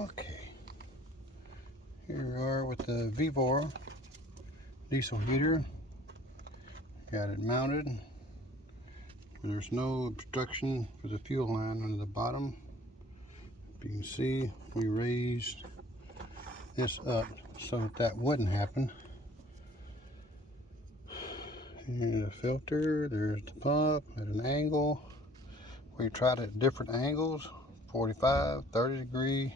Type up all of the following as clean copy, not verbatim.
Okay, here we are with the vevor diesel heater. Got it mounted. There's no obstruction for the fuel line under the bottom. If you can see, we raised this up so that wouldn't happen. And the filter, there's the pump at an angle. We tried it at different angles, 45, 30 degree.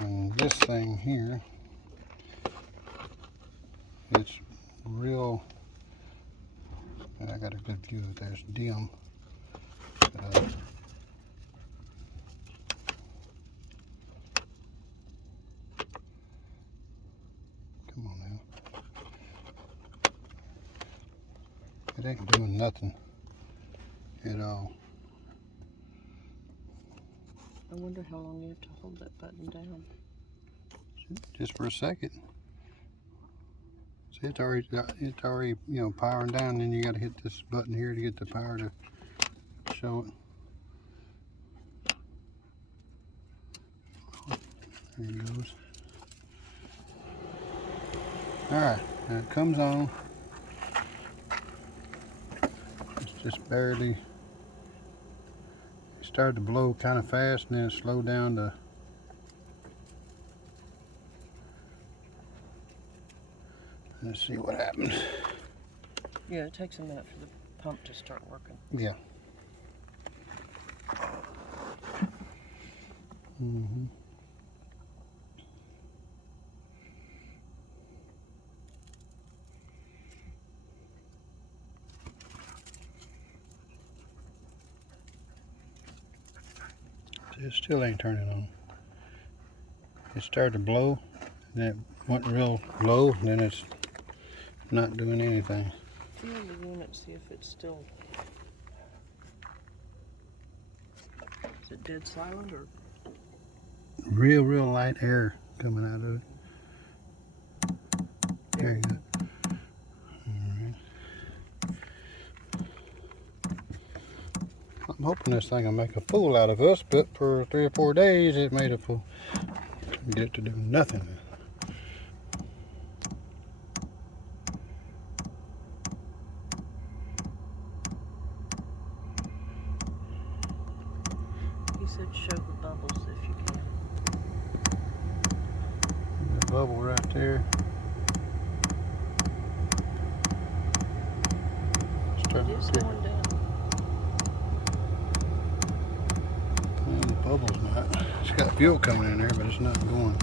And this thing here, it's real, and I got a good view of it, it's dim. Come on now. It ain't doing nothing at all. I wonder how long you have to hold that button down. Just for a second. See, it's already, you know, powering down. Then you got to hit this button here to get the power to show it. There it goes. All right, now it comes on. It's just barely. It started to blow kind of fast, and then it slowed down to. Let's see what happens. Yeah, it takes a minute for the pump to start working. Yeah. It still ain't turning on. It started to blow, and then it went real low, and then it's not doing anything. Feel the unit, see if it's still. Is it dead silent or? Real light air coming out of it. There you go. I'm hoping this thing will make a fool out of us, but for 3 or 4 days it made a fool. Get it to do nothing. He said show the bubbles if you can. The bubble right there. It is going down. Well, the bubble's not. It's got fuel coming in there, but it's not going.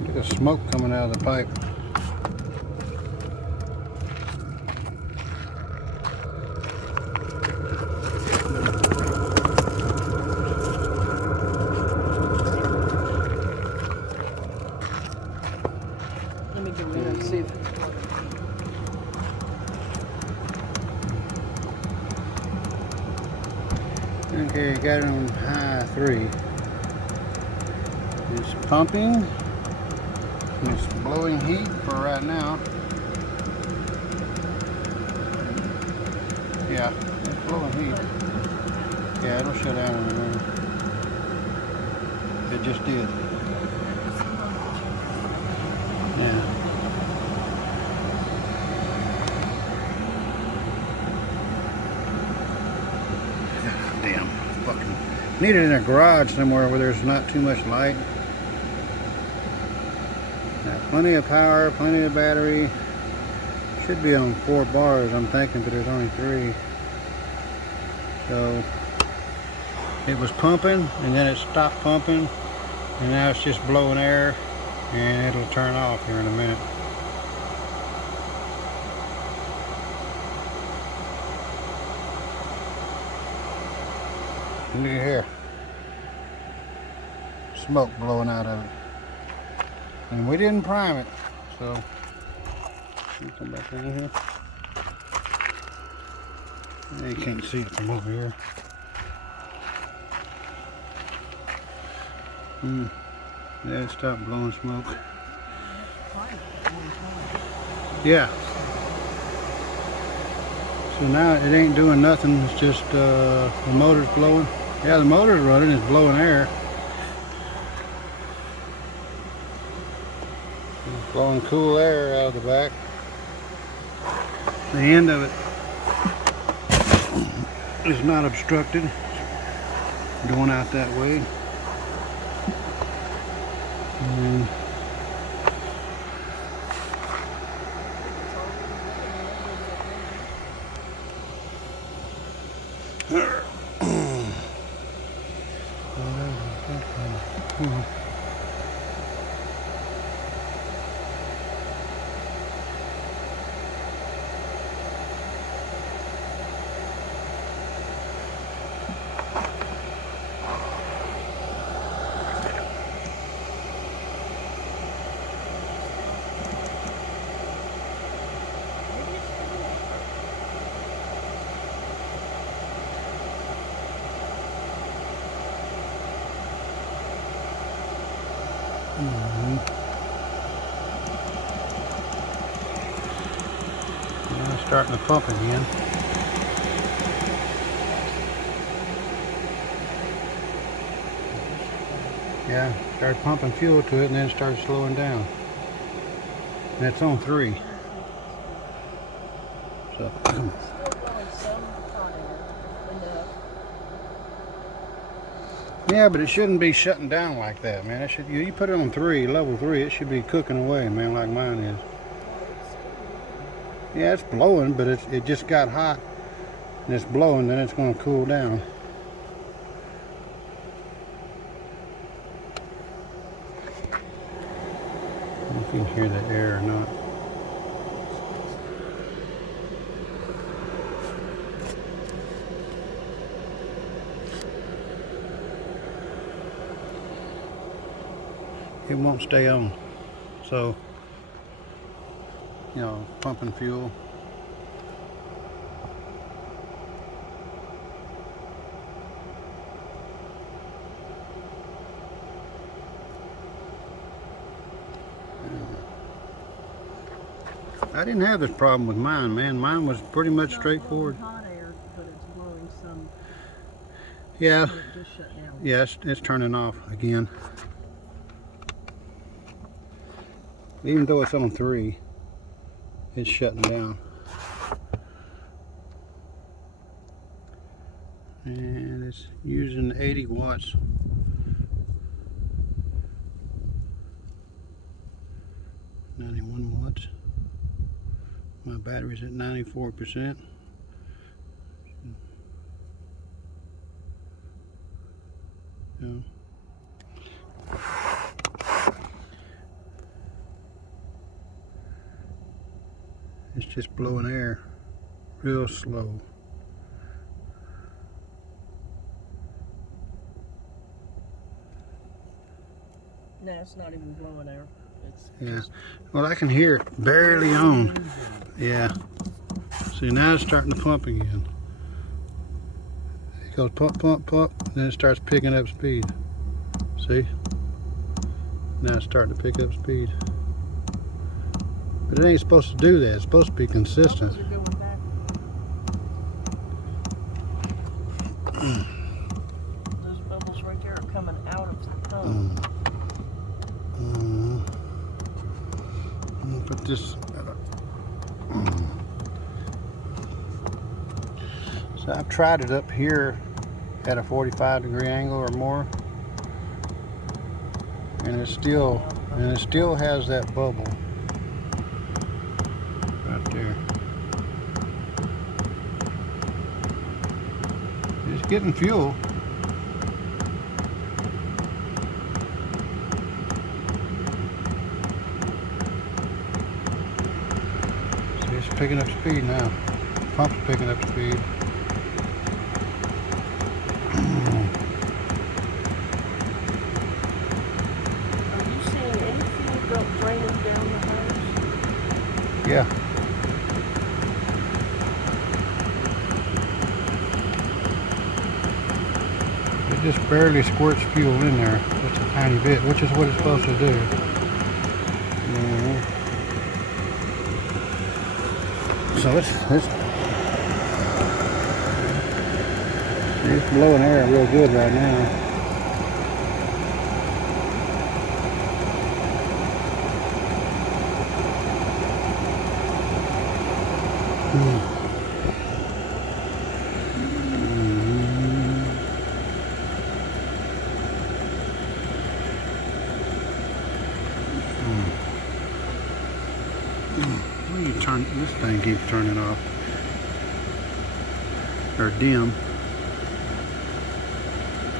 Look at the smoke coming out of the pipe. Let me go in and see if it's working. Okay, got it on high 3. It's pumping. It's blowing heat for right now. Yeah, it's blowing heat. Yeah, it'll shut down in a minute. It just did. Yeah. Damn, fucking. Need it in a garage somewhere where there's not too much light. Got plenty of power, plenty of battery. Should be on 4 bars, I'm thinking, but there's only 3. So it was pumping, and then it stopped pumping, and now it's just blowing air, and it'll turn off here in a minute. Look at here. Smoke blowing out of it. And we didn't prime it, so let me come back down here. You can't see it from over here. Yeah, it stopped blowing smoke. Yeah. So now it ain't doing nothing, it's just the motor's blowing. Yeah, the motor's running, it's blowing air. It's blowing cool air out of the back. The end of it is not obstructed, it's going out that way. And now it's starting to pump again. Yeah, started pumping fuel to it and then it started slowing down. And it's on 3. So Still blowing some hot air enough. yeah, but it shouldn't be shutting down like that, man. It should, you put it on 3, level 3, it should be cooking away, man, like mine is. Yeah, it's blowing, but it just got hot and it's blowing, then it's going to cool down. I don't know if you can hear the air or not. It won't stay on, so you know, pumping fuel. I didn't have this problem with mine, man. Mine was pretty much straightforward. Hot air, but it's blowing some. Yeah, It just shut down. yeah, it's turning off again. Even though it's on 3, it's shutting down. And it's using 80 watts. Watts. My battery's at 94%. Yeah. It's just blowing air real slow. No, it's not even blowing air. It's Yeah. just Well, I can hear it barely on. Yeah. See, now it's starting to pump again. It goes pump, pump, pump, then it starts picking up speed. See? Now it's starting to pick up speed. But it ain't supposed to do that. It's supposed to be consistent. bubbles are going back. Those bubbles right there are coming out of the pump. Put this. So I've tried it up here at a 45-degree angle or more, and it still has that bubble right there. It's getting fuel. See, it's picking up speed now. Pump's picking up speed. Are you seeing any fuel draining down the hose? Yeah. It just barely squirts fuel in there, just a tiny bit, which is what it's supposed to do. So It's blowing air real good right now. When you turn, this thing keeps turning off or dim.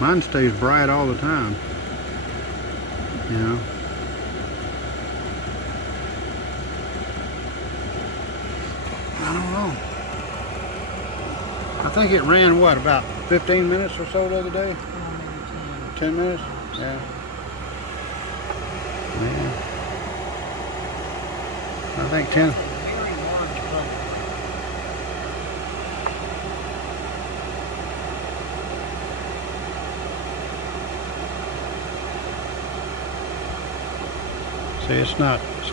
Mine stays bright all the time. You know. I don't know. I think it ran what, about 15 minutes or so the other day? 10 minutes? Yeah. Yeah. I think 10. See, it's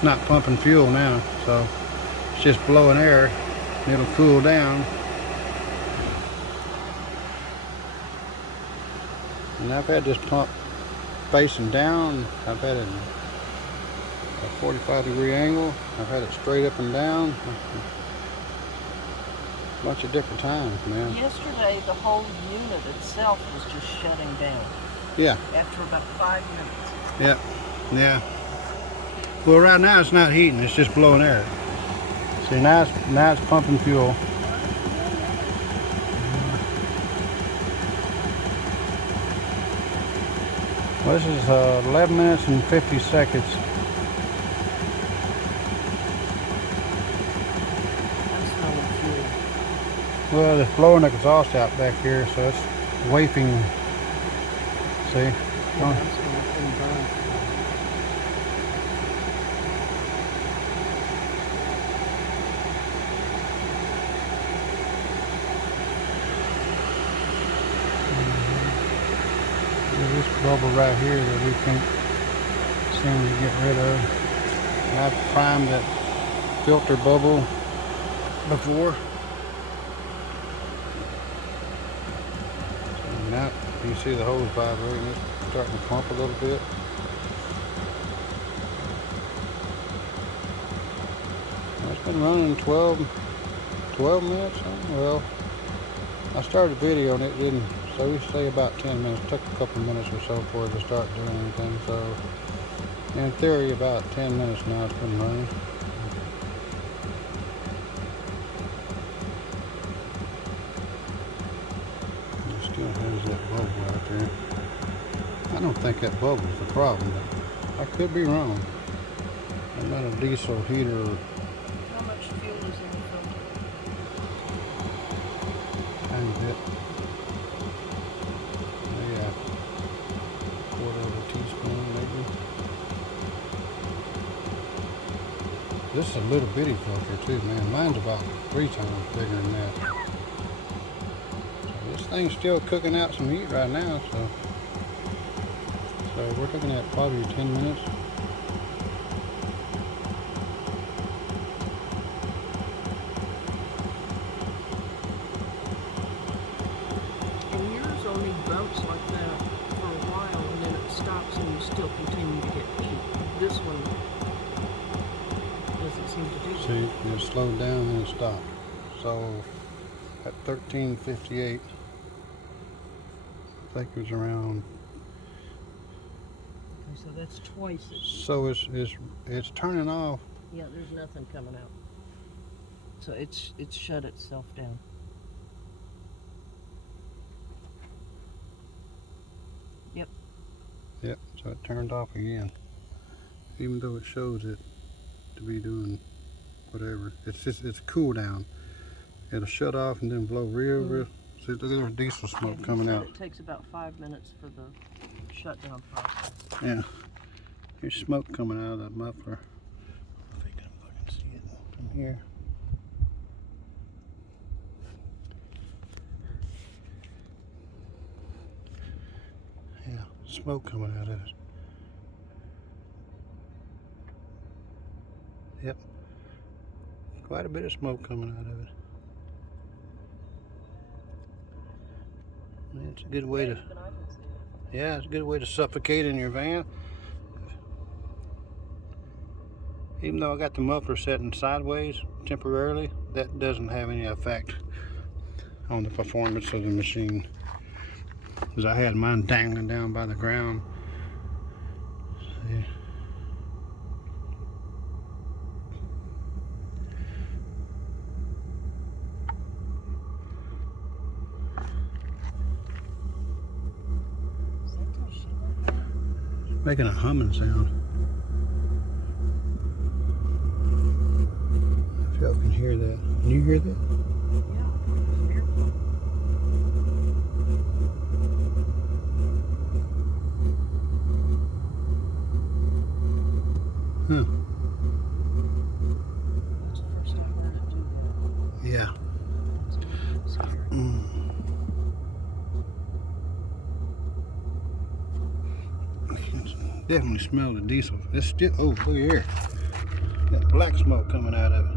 not pumping fuel now, so it's just blowing air. It'll cool down. And I've had this pump facing down. I've had it a 45-degree angle. I've had it straight up and down. A bunch of different times, man. Yesterday, the whole unit itself was just shutting down. Yeah. After about 5 minutes. Yeah. Yeah. Well, right now it's not heating. It's just blowing air. See, now it's pumping fuel. Well, this is 11 minutes and 50 seconds. I'm smelling fuel. Well, it's blowing the exhaust out back here, so it's wafting. See? Yeah, I'm smelling fuel burn. There's this bubble right here that we can't seem to get rid of. And I've primed that filter bubble before. So now you see the hose vibrating. It's starting to pump a little bit. Well, it's been running 12 minutes. Well, I started the video and it didn't. So we say about 10 minutes. It took a couple minutes or so for it to start doing anything. So in theory, about 10 minutes now it's been running. It still has that bubble right there. I don't think that bubble is the problem, but I could be wrong. I'm not a diesel heater. How much fuel is in the filter? Tiny bit. Maybe a quarter of a teaspoon, maybe. This is a little bitty filter too, man. Mine's about 3 times bigger than that. So this thing's still cooking out some heat right now, so we're looking at probably 10 minutes. And yours only bumps like that for a while, and then it stops and you still continue to get heat. This one doesn't seem to do that. See, it slowed down and it stopped. So at 13:58, I think it was around. Okay, so that's twice it. So it's turning off. Yeah, there's nothing coming out. So it's shut itself down. Yep. Yep. So it turned off again, even though it shows it to be doing whatever. It's cool down. It'll shut off and then blow real. See, look at there's diesel smoke coming out. It takes about 5 minutes for the shutdown process. Yeah. There's smoke coming out of that muffler. I think I can see it from here. Yeah, smoke coming out of it. Yep. Quite a bit of smoke coming out of it. It's a good way to, yeah, it's a good way to suffocate in your van. Even though I got the muffler setting sideways temporarily, that doesn't have any effect on the performance of the machine, because I had mine dangling down by the ground. See? It's making a humming sound. If y'all can hear that. Can you hear that? Huh. That's the first time I heard it do that. Yeah. It's scary. Definitely smell the diesel. It's still, oh, look here. Got black smoke coming out of it.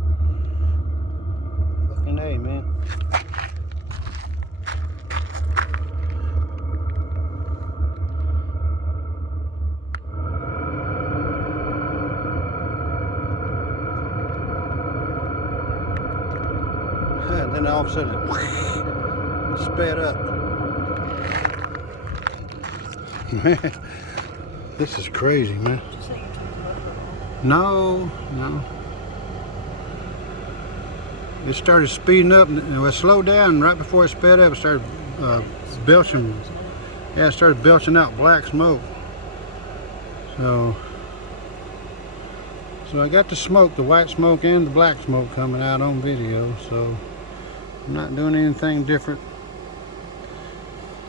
Fucking A, man. And then all of a sudden, it sped up. Man, this is crazy, man. Did you say you took the muffler off? No. It started speeding up, and it slowed down. Right before it sped up, it started belching. Yeah, it started belching out black smoke. So I got the smoke, the white smoke and the black smoke coming out on video. So I'm not doing anything different.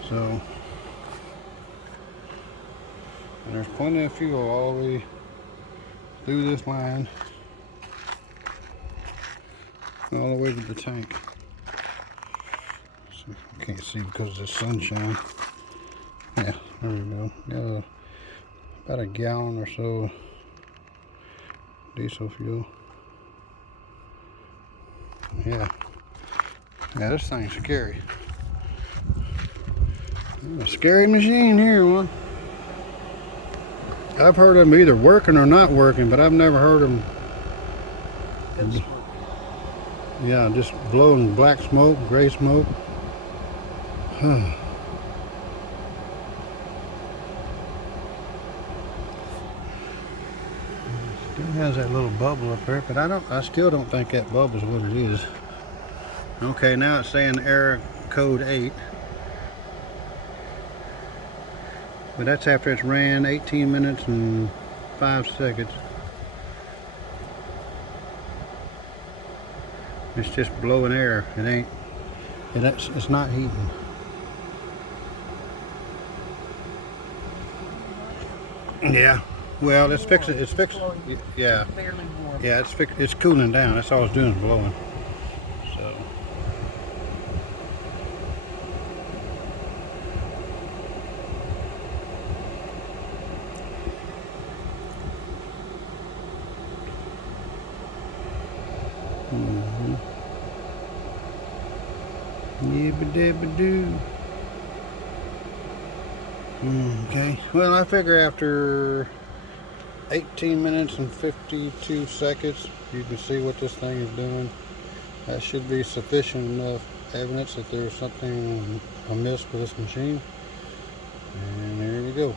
So, and there's plenty of fuel all the way through this line, all the way to the tank. So you can't see because of the sunshine. Yeah, there you go. Got about a gallon or so of diesel fuel. Yeah, this thing's scary. A scary machine here, one. I've heard them either working or not working, but I've never heard them. Good smoke. Yeah, just blowing black smoke, gray smoke. Still has that little bubble up there, but I still don't think that bubble's what it is. Okay, now it's saying error code 8. But that's after it's ran 18 minutes and 5 seconds. It's just blowing air. It's not heating. Yeah. Well, it's fixing. Yeah. Barely warm. Yeah, it's cooling down. That's all it's doing is blowing. So. Yibba-dabba-doo. Okay. Well, I figure after 18 minutes and 52 seconds, you can see what this thing is doing. That should be sufficient enough evidence that there's something amiss with this machine. And there we go.